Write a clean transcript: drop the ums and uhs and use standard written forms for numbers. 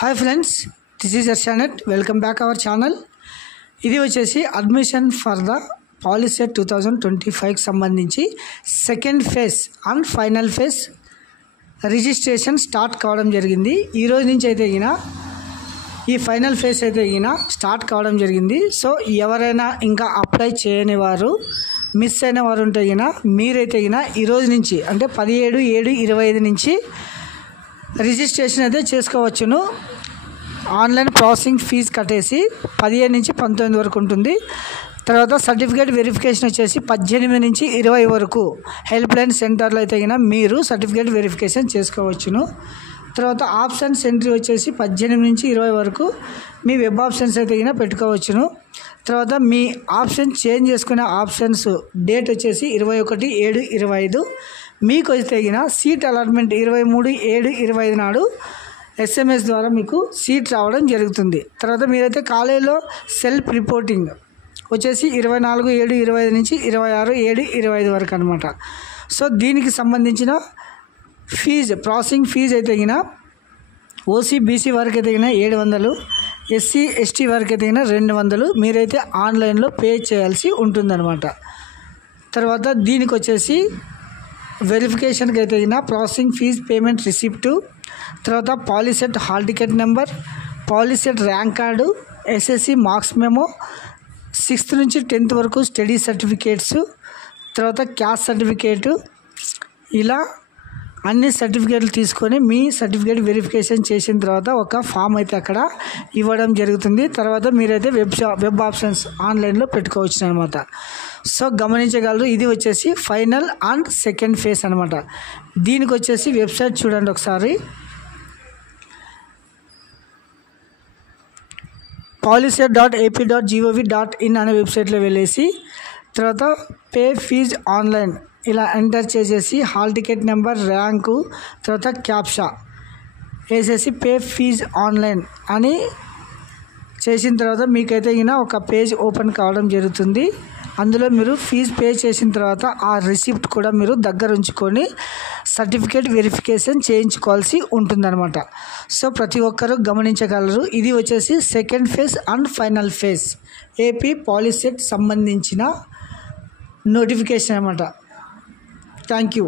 Hi friends, this is Arshanet. Welcome back our channel. ఇది వచ్చేసి admission for the POLYCET 2025కి సంబంధించి second phase and final phase registration start కావడం జరిగింది. ఈరోజు నుంచి అయితే ఈ ఫైనల్ ఫేజ్ అయితే స్టార్ట్ కావడం జరిగింది. సో ఎవరైనా ఇంకా అప్లై చేయని వారు, మిస్ అయిన వారు ఉంటే మీరైతే ఈరోజు నుంచి అంటే 17/7/25 నుంచి రిజిస్ట్రేషన్ అయితే చేసుకోవచ్చును. ఆన్లైన్ ప్రాసెసింగ్ ఫీజు కట్టేసి 17 నుంచి 19 వరకు ఉంటుంది. తర్వాత సర్టిఫికేట్ వెరిఫికేషన్ వచ్చేసి 18 నుంచి 20 వరకు హెల్ప్ లైన్ సెంటర్లో అయితే మీరు సర్టిఫికేట్ వెరిఫికేషన్ చేసుకోవచ్చును. తర్వాత ఆప్షన్స్ ఎంట్రీ వచ్చేసి 18 నుంచి 20 వరకు మీ వెబ్ ఆప్షన్స్ అయితే పెట్టుకోవచ్చును. తర్వాత మీ ఆప్షన్ చేంజ్ చేసుకునే ఆప్షన్స్ డేట్ వచ్చేసి 21/7/25. మీకు అయితే సీట్ అలాట్మెంట్ 23/7/25 నాడు SMS ద్వారా మీకు సీట్ రావడం జరుగుతుంది. తర్వాత మీరైతే కాలేజీలో సెల్ఫ్ రిపోర్టింగ్ వచ్చేసి 24/7/25 నుంచి 26/7/25 వరకు అనమాట. సో దీనికి సంబంధించిన ఫీజు ప్రాసెసింగ్ ఫీజు అయితే OC BC వరకు అయితే 700, SC ST వరకు అయితే 200 మీరైతే ఆన్లైన్లో పే చేయాల్సి ఉంటుందన్నమాట. తర్వాత దీనికి వచ్చేసి వెరిఫికేషన్కి అయితే ప్రాసెసింగ్ ఫీజ్ పేమెంట్ రిసిప్టు, తర్వాత POLYCET hall ticket number, POLYCET rank card, SSC marks memo, 6th నుంచి 10th వరకు స్టడీ సర్టిఫికేట్స్, తర్వాత క్యాస్ట్ సర్టిఫికేటు, ఇలా అన్ని సర్టిఫికేట్లు తీసుకొని మీ సర్టిఫికేట్ వెరిఫికేషన్ చేసిన తర్వాత ఒక ఫామ్ అయితే అక్కడ ఇవ్వడం జరుగుతుంది. తర్వాత మీరైతే వెబ్ ఆప్షన్స్ ఆన్లైన్లో పెట్టుకోవచ్చు అనమాట. సో గమనించగలరు, ఇది వచ్చేసి ఫైనల్ అండ్ సెకండ్ ఫేజ్ అనమాట. దీనికి వచ్చేసి వెబ్సైట్ చూడండి ఒకసారి. policy.ap.gov.in అనే వెబ్సైట్లో వెళ్ళేసి తర్వాత పే ఫీజ్ ఆన్లైన్ ఇలా ఎంటర్ చేసేసి హాల్ టికెట్ నెంబర్, ర్యాంకు, తర్వాత క్యాప్షా వేసేసి పే ఫీజ్ ఆన్లైన్ అని చేసిన తర్వాత మీకైతే ఒక పేజ్ ఓపెన్ కావడం జరుగుతుంది. అందులో మీరు ఫీజు పే చేసిన తర్వాత ఆ రిసిప్ట్ కూడా మీరు దగ్గర ఉంచుకొని సర్టిఫికేట్ వెరిఫికేషన్ చేయించుకోవాల్సి ఉంటుందన్నమాట. సో ప్రతి ఒక్కరూ గమనించగలరు, ఇది వచ్చేసి second phase and final phase AP POLYCET సంబంధించిన నోటిఫికేషన్ అన్నమాట. Thank you.